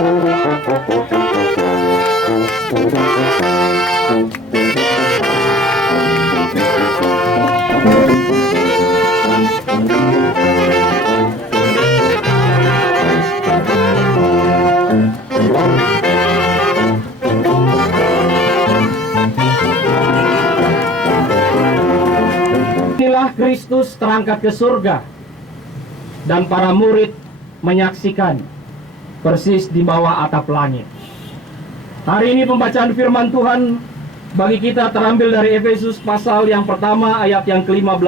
Inilah Kristus terangkat ke surga, dan para murid menyaksikan persis di bawah atap langit. Hari ini pembacaan firman Tuhan bagi kita terambil dari Efesus pasal yang pertama ayat yang ke-15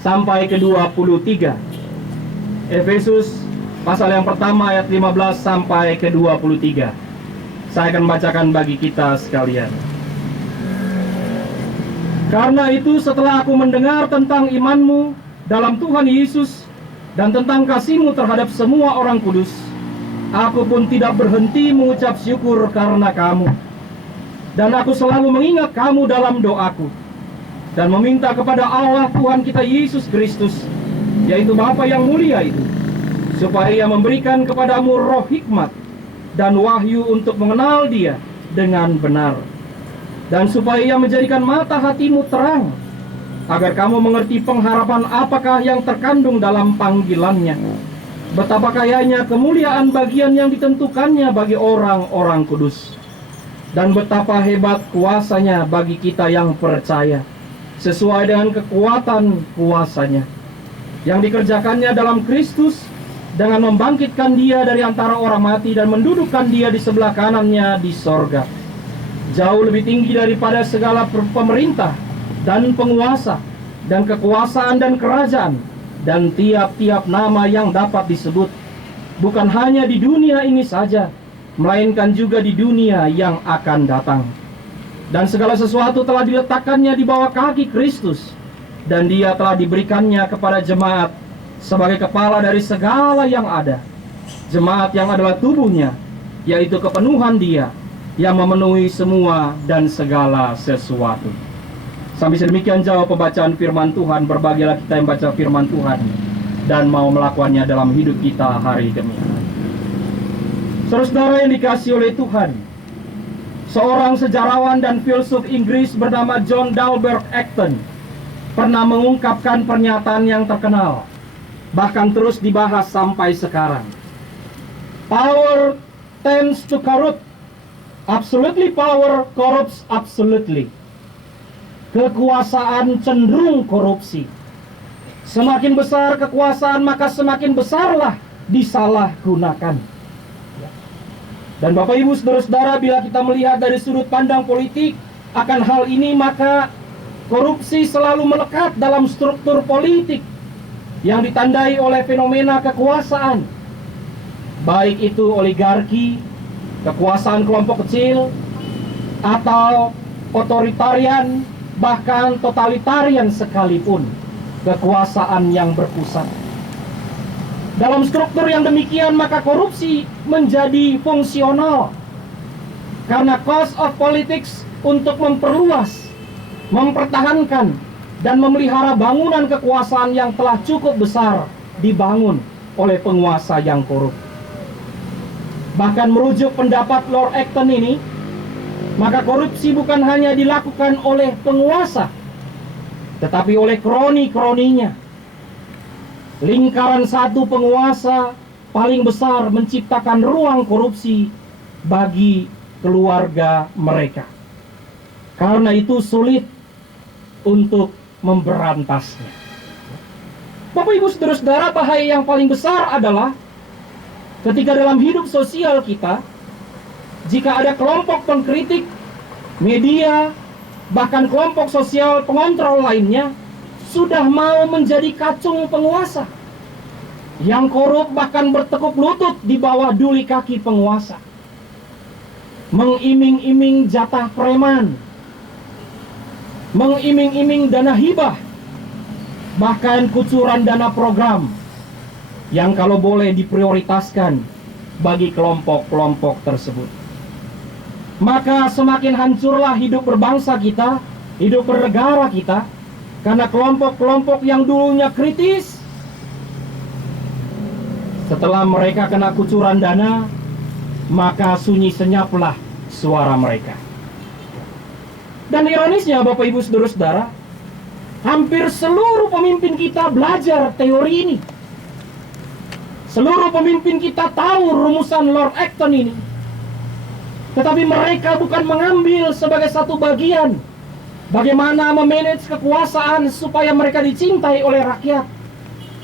sampai ke-23. Efesus pasal yang pertama ayat 15 sampai ke-23. Saya akan bacakan bagi kita sekalian. Karena itu setelah aku mendengar tentang imanmu dalam Tuhan Yesus dan tentang kasihmu terhadap semua orang kudus, aku pun tidak berhenti mengucap syukur karena kamu. Dan aku selalu mengingat kamu dalam doaku, dan meminta kepada Allah Tuhan kita Yesus Kristus, yaitu Bapa yang mulia itu, supaya Ia memberikan kepadamu roh hikmat dan wahyu untuk mengenal Dia dengan benar, dan supaya Ia menjadikan mata hatimu terang, agar kamu mengerti pengharapan apakah yang terkandung dalam panggilannya, betapa kayanya kemuliaan bagian yang ditentukannya bagi orang-orang kudus, dan betapa hebat kuasanya bagi kita yang percaya, sesuai dengan kekuatan kuasanya, yang dikerjakannya dalam Kristus, dengan membangkitkan Dia dari antara orang mati dan mendudukkan Dia di sebelah kanannya di sorga, jauh lebih tinggi daripada segala pemerintah dan penguasa dan kekuasaan dan kerajaan dan tiap-tiap nama yang dapat disebut, bukan hanya di dunia ini saja, melainkan juga di dunia yang akan datang. Dan segala sesuatu telah diletakkannya di bawah kaki Kristus, dan Dia telah diberikannya kepada jemaat sebagai kepala dari segala yang ada. Jemaat yang adalah tubuhnya, yaitu kepenuhan Dia yang memenuhi semua dan segala sesuatu. Sampai sedemikian jauh pembacaan firman Tuhan. Berbahagialah kita yang baca firman Tuhan dan mau melakukannya dalam hidup kita hari demi hari. Saudara-saudara yang dikasihi oleh Tuhan, seorang sejarawan dan filsuf Inggris bernama John Dalbert Acton pernah mengungkapkan pernyataan yang terkenal, bahkan terus dibahas sampai sekarang. Power tends to corrupt. Absolutely power corrupts absolutely. Kekuasaan cenderung korupsi. Semakin besar kekuasaan, maka semakin besarlah disalahgunakan. Dan Bapak Ibu saudara-saudara, bila kita melihat dari sudut pandang politik akan hal ini, maka korupsi selalu melekat dalam struktur politik yang ditandai oleh fenomena kekuasaan, baik itu oligarki, kekuasaan kelompok kecil, atau otoritarian, bahkan totalitarian sekalipun, kekuasaan yang berpusat. Dalam struktur yang demikian, maka korupsi menjadi fungsional, karena cost of politics untuk memperluas, mempertahankan, dan memelihara bangunan kekuasaan yang telah cukup besar dibangun oleh penguasa yang korup. Bahkan merujuk pendapat Lord Acton ini, maka korupsi bukan hanya dilakukan oleh penguasa, tetapi oleh kroni-kroninya. Lingkaran satu penguasa paling besar menciptakan ruang korupsi bagi keluarga mereka. Karena itu sulit untuk memberantasnya. Bapak Ibu saudara-saudara, bahaya yang paling besar adalah ketika dalam hidup sosial kita, jika ada kelompok pengkritik, media, bahkan kelompok sosial pengontrol lainnya sudah mau menjadi kacung penguasa, yang korup bahkan bertekuk lutut di bawah duli kaki penguasa, mengiming-iming jatah preman, mengiming-iming dana hibah, bahkan kucuran dana program yang kalau boleh diprioritaskan bagi kelompok-kelompok tersebut. Maka semakin hancurlah hidup berbangsa kita, hidup bernegara kita, karena kelompok-kelompok yang dulunya kritis, setelah mereka kena kucuran dana, maka sunyi senyaplah suara mereka. Dan ironisnya Bapak Ibu Saudara-saudara, hampir seluruh pemimpin kita belajar teori ini. Seluruh pemimpin kita tahu rumusan Lord Acton ini. Tetapi mereka bukan mengambil sebagai satu bagian bagaimana memanage kekuasaan supaya mereka dicintai oleh rakyat,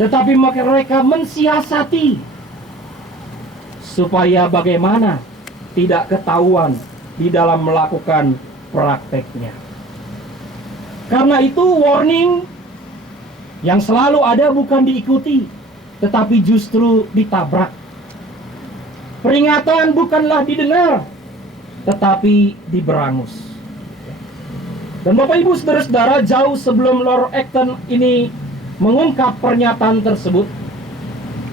tetapi mereka mensiasati supaya bagaimana tidak ketahuan di dalam melakukan prakteknya. Karena itu warning yang selalu ada bukan diikuti, tetapi justru ditabrak. Peringatan bukanlah didengar, tetapi diberangus. Dan Bapak Ibu Saudara-saudara, jauh sebelum Lord Acton ini mengungkap pernyataan tersebut,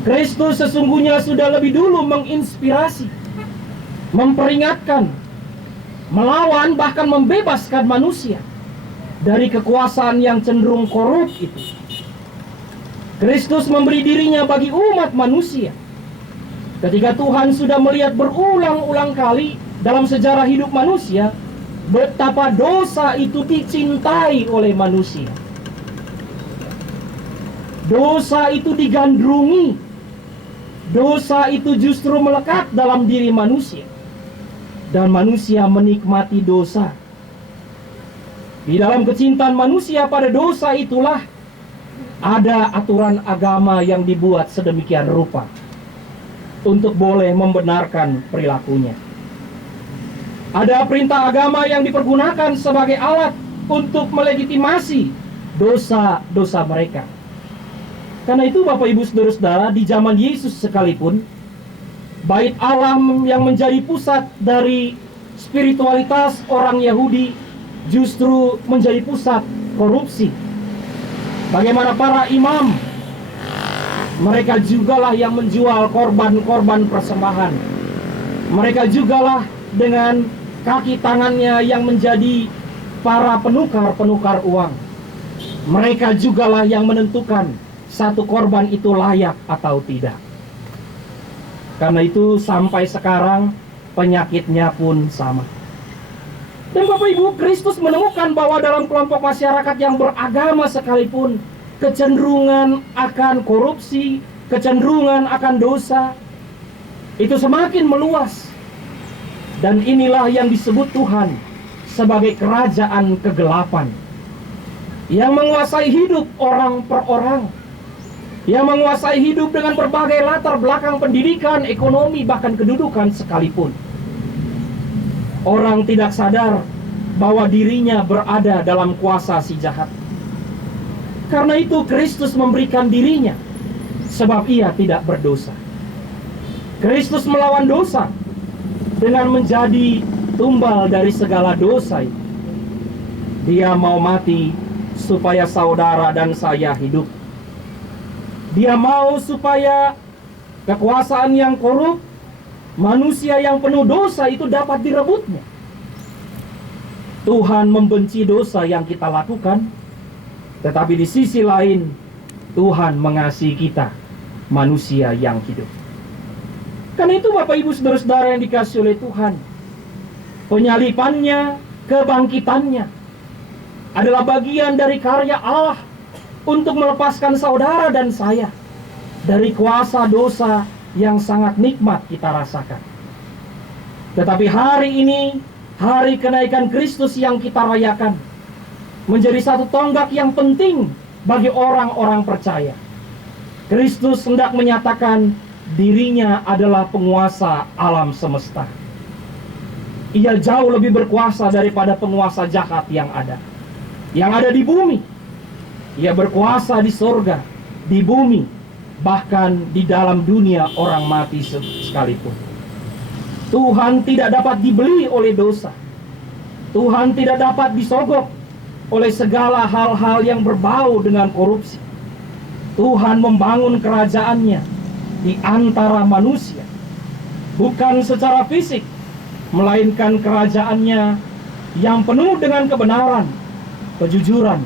Kristus sesungguhnya sudah lebih dulu menginspirasi, memperingatkan, melawan bahkan membebaskan manusia dari kekuasaan yang cenderung korup itu. Kristus memberi dirinya bagi umat manusia. Ketika Tuhan sudah melihat berulang-ulang kali dalam sejarah hidup manusia betapa dosa itu dicintai oleh manusia. Dosa itu digandrungi. Dosa itu justru melekat dalam diri manusia. Dan manusia menikmati dosa. Di dalam kecintaan manusia pada dosa itulah ada aturan agama yang dibuat sedemikian rupa untuk boleh membenarkan perilakunya. Ada perintah agama yang dipergunakan sebagai alat untuk melegitimasi dosa-dosa mereka. Karena itu Bapak Ibu Saudara-saudara, di zaman Yesus sekalipun, bait Allah yang menjadi pusat dari spiritualitas orang Yahudi justru menjadi pusat korupsi. Bagaimana para imam, mereka jugalah yang menjual korban-korban persembahan. Mereka jugalah dengan kaki tangannya yang menjadi para penukar-penukar uang. Mereka jugalah yang menentukan satu korban itu layak atau tidak. Karena itu sampai sekarang penyakitnya pun sama. Dan Bapak Ibu, Kristus menemukan bahwa dalam kelompok masyarakat yang beragama sekalipun, kecenderungan akan korupsi, kecenderungan akan dosa itu semakin meluas. Dan inilah yang disebut Tuhan sebagai kerajaan kegelapan yang menguasai hidup orang per orang, yang menguasai hidup dengan berbagai latar belakang pendidikan, ekonomi, bahkan kedudukan sekalipun. Orang tidak sadar bahwa dirinya berada dalam kuasa si jahat. Karena itu Kristus memberikan dirinya sebab ia tidak berdosa. Kristus melawan dosa dengan menjadi tumbal dari segala dosa itu. Dia mau mati supaya saudara dan saya hidup. Dia mau supaya kekuasaan yang korup, manusia yang penuh dosa itu dapat direbutnya. Tuhan membenci dosa yang kita lakukan, tetapi di sisi lain Tuhan mengasihi kita, manusia yang hidup. Karena itu Bapak Ibu Saudara-saudara yang dikasihi oleh Tuhan, penyalipannya, kebangkitannya adalah bagian dari karya Allah untuk melepaskan saudara dan saya dari kuasa dosa yang sangat nikmat kita rasakan. Tetapi hari ini, hari kenaikan Kristus yang kita rayakan, menjadi satu tonggak yang penting bagi orang-orang percaya. Kristus hendak menyatakan dirinya adalah penguasa alam semesta. Ia jauh lebih berkuasa daripada penguasa jahat yang ada di bumi. Ia berkuasa di sorga, di bumi, bahkan di dalam dunia orang mati sekalipun. Tuhan tidak dapat dibeli oleh dosa. Tuhan tidak dapat disogok oleh segala hal-hal yang berbau dengan korupsi. Tuhan membangun kerajaannya di antara manusia, bukan secara fisik, melainkan kerajaannya yang penuh dengan kebenaran, kejujuran,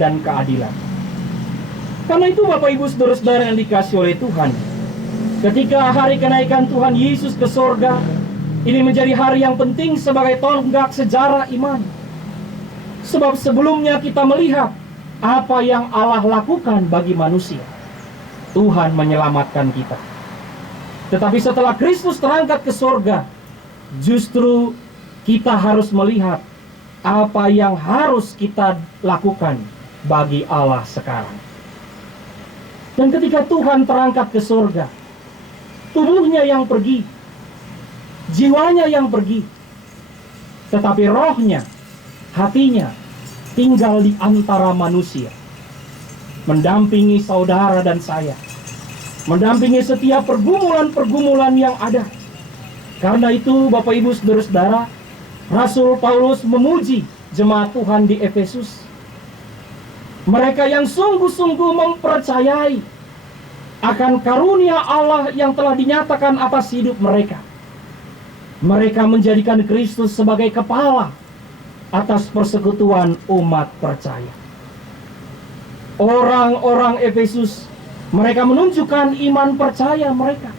dan keadilan. Karena itu Bapak Ibu Saudara-saudara yang dikasihi oleh Tuhan, Ketika hari kenaikan Tuhan Yesus ke surga, ini menjadi hari yang penting sebagai tonggak sejarah iman. Sebab sebelumnya kita melihat apa yang Allah lakukan bagi manusia. Tuhan menyelamatkan kita. Tetapi setelah Kristus terangkat ke surga, justru kita harus melihat apa yang harus kita lakukan bagi Allah sekarang. Dan ketika Tuhan terangkat ke surga, tubuhnya yang pergi, jiwanya yang pergi, tetapi rohnya, hatinya tinggal di antara manusia, mendampingi saudara dan saya, mendampingi setiap pergumulan-pergumulan yang ada. Karena itu Bapak Ibu Saudara-saudara, Rasul Paulus memuji jemaat Tuhan di Efesus. Mereka yang sungguh-sungguh mempercayai akan karunia Allah yang telah dinyatakan atas hidup mereka. Mereka menjadikan Kristus sebagai kepala atas persekutuan umat percaya. Orang-orang Efesus, mereka menunjukkan iman percaya mereka.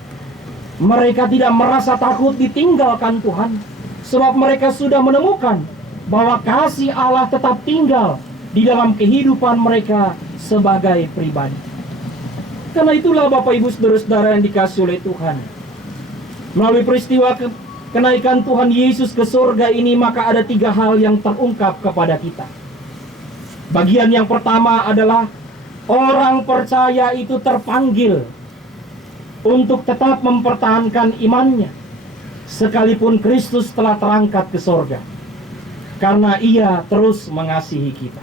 Mereka tidak merasa takut ditinggalkan Tuhan, sebab mereka sudah menemukan bahwa kasih Allah tetap tinggal di dalam kehidupan mereka sebagai pribadi. Karena itulah Bapak Ibu Saudara-saudara yang dikasihi oleh Tuhan, melalui peristiwa kenaikan Tuhan Yesus ke surga ini, maka ada 3 hal yang terungkap kepada kita. Bagian yang pertama adalah orang percaya itu terpanggil untuk tetap mempertahankan imannya sekalipun Kristus telah terangkat ke surga, karena Ia terus mengasihi kita.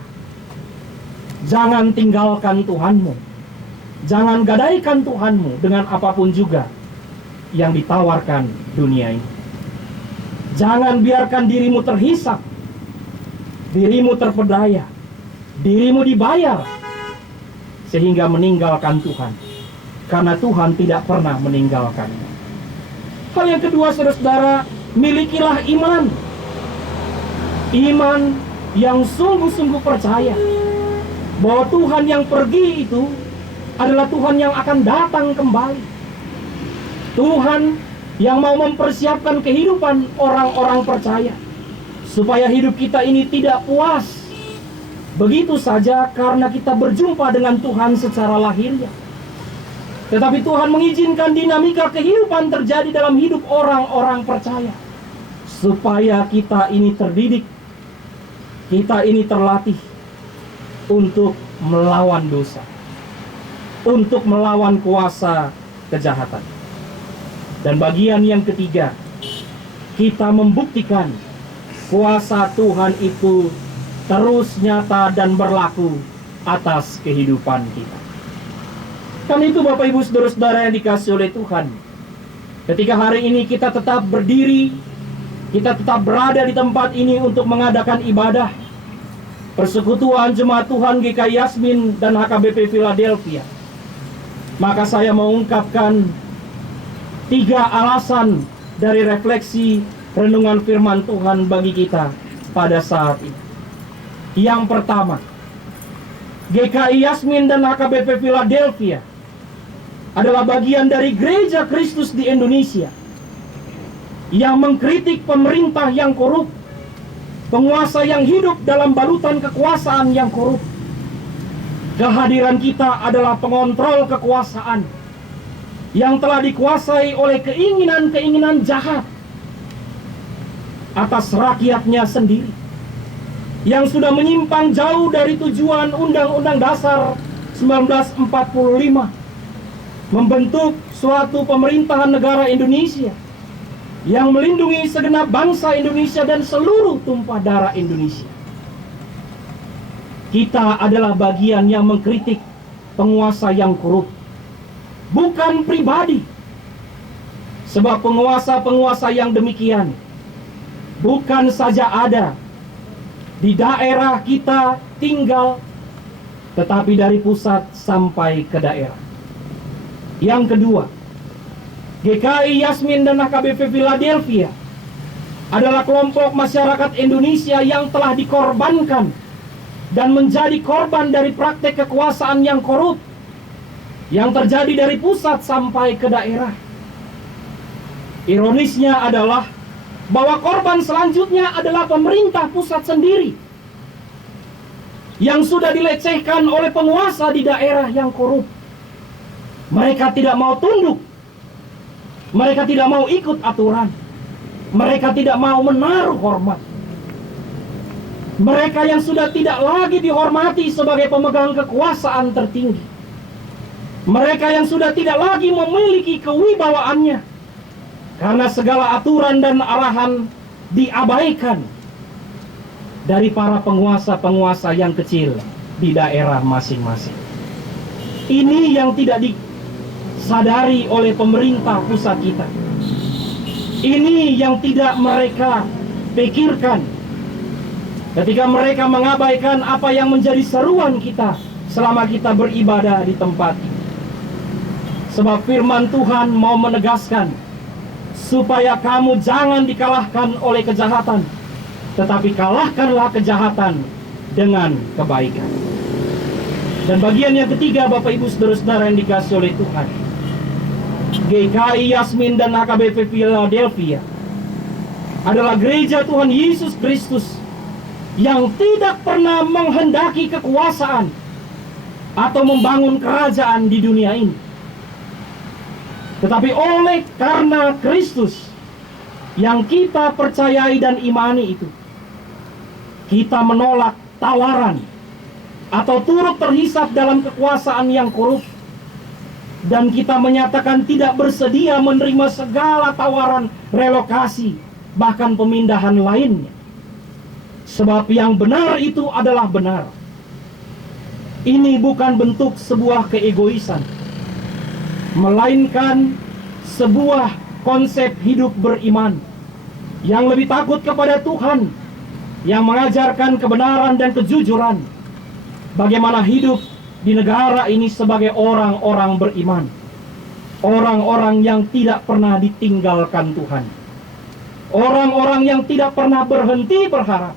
Jangan tinggalkan Tuhanmu, jangan gadaikan Tuhanmu dengan apapun juga yang ditawarkan dunia ini. Jangan biarkan dirimu terhisap, dirimu terpedaya, dirimu dibayar sehingga meninggalkan Tuhan, karena Tuhan tidak pernah meninggalkanmu. Hal yang kedua, saudara-saudara, milikilah iman. Iman yang sungguh-sungguh percaya bahwa Tuhan yang pergi itu adalah Tuhan yang akan datang kembali. Tuhan yang mau mempersiapkan kehidupan orang-orang percaya, supaya hidup kita ini tidak puas begitu saja karena kita berjumpa dengan Tuhan secara lahiriah. Tetapi Tuhan mengizinkan dinamika kehidupan terjadi dalam hidup orang-orang percaya, supaya kita ini terdidik, kita ini terlatih untuk melawan dosa, untuk melawan kuasa kejahatan. Dan bagian yang ketiga, kita membuktikan kuasa Tuhan itu terus nyata dan berlaku atas kehidupan kita. Karena itu Bapak Ibu Saudara-saudara yang dikasihi oleh Tuhan, ketika hari ini kita tetap berdiri, kita tetap berada di tempat ini untuk mengadakan ibadah persekutuan jemaat Tuhan GKI Yasmin dan HKBP Philadelphia, maka saya mau ungkapkan 3 alasan dari refleksi renungan firman Tuhan bagi kita pada saat ini. Yang pertama, GKI Yasmin dan HKBP Philadelphia adalah bagian dari Gereja Kristus di Indonesia yang mengkritik pemerintah yang korup, penguasa yang hidup dalam balutan kekuasaan yang korup. Kehadiran kita adalah pengontrol kekuasaan yang telah dikuasai oleh keinginan-keinginan jahat atas rakyatnya sendiri, yang sudah menyimpang jauh dari tujuan Undang-Undang Dasar 1945, membentuk suatu pemerintahan negara Indonesia yang melindungi segenap bangsa Indonesia dan seluruh tumpah darah Indonesia. Kita adalah bagian yang mengkritik penguasa yang korup, bukan pribadi. Sebab penguasa-penguasa yang demikian bukan saja ada di daerah kita tinggal, tetapi dari pusat sampai ke daerah. Yang kedua, GKI Yasmin dan HKBP Philadelphia adalah kelompok masyarakat Indonesia yang telah dikorbankan dan menjadi korban dari praktek kekuasaan yang korup, yang terjadi dari pusat sampai ke daerah. Ironisnya adalah bahwa korban selanjutnya adalah pemerintah pusat sendiri yang sudah dilecehkan oleh penguasa di daerah yang korup. Mereka tidak mau tunduk, mereka tidak mau ikut aturan, mereka tidak mau menaruh hormat. Mereka yang sudah tidak lagi dihormati sebagai pemegang kekuasaan tertinggi, mereka yang sudah tidak lagi memiliki kewibawaannya karena segala aturan dan arahan diabaikan dari para penguasa-penguasa yang kecil di daerah masing-masing. Ini yang tidak disadari oleh pemerintah pusat kita. Ini yang tidak mereka pikirkan ketika mereka mengabaikan apa yang menjadi seruan kita selama kita beribadah di tempat ini. Sebab firman Tuhan mau menegaskan supaya kamu jangan dikalahkan oleh kejahatan, tetapi kalahkanlah kejahatan dengan kebaikan. Dan bagian yang ketiga, Bapak Ibu Saudara-saudara yang dikasihi oleh Tuhan, GKI Yasmin dan HKBP Philadelphia adalah gereja Tuhan Yesus Kristus yang tidak pernah menghendaki kekuasaan atau membangun kerajaan di dunia ini. Tetapi oleh karena Kristus yang kita percayai dan imani itu, kita menolak tawaran atau turut terhisap dalam kekuasaan yang korup, dan kita menyatakan tidak bersedia menerima segala tawaran relokasi, bahkan pemindahan lainnya. Sebab yang benar itu adalah benar. Ini bukan bentuk sebuah keegoisan, melainkan sebuah konsep hidup beriman yang lebih takut kepada Tuhan, yang mengajarkan kebenaran dan kejujuran, bagaimana hidup di negara ini sebagai orang-orang beriman, orang-orang yang tidak pernah ditinggalkan Tuhan, orang-orang yang tidak pernah berhenti berharap.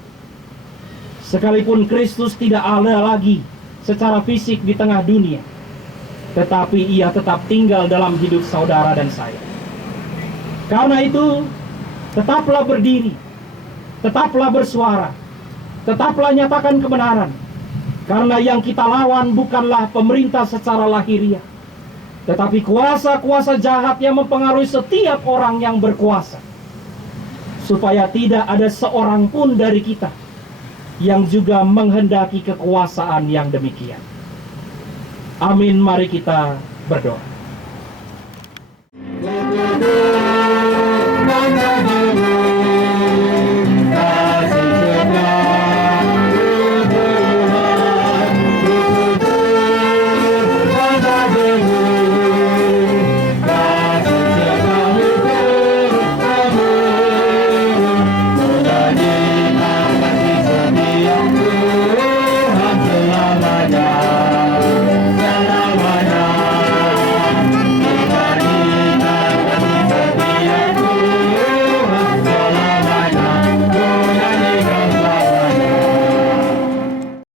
Sekalipun Kristus tidak ada lagi secara fisik di tengah dunia, tetapi ia tetap tinggal dalam hidup saudara dan saya. Karena itu, tetaplah berdiri, tetaplah bersuara, tetaplah nyatakan kebenaran. Karena yang kita lawan bukanlah pemerintah secara lahiriah, tetapi kuasa-kuasa jahat yang mempengaruhi setiap orang yang berkuasa, supaya tidak ada seorang pun dari kita yang juga menghendaki kekuasaan yang demikian. Amin. Mari kita berdoa.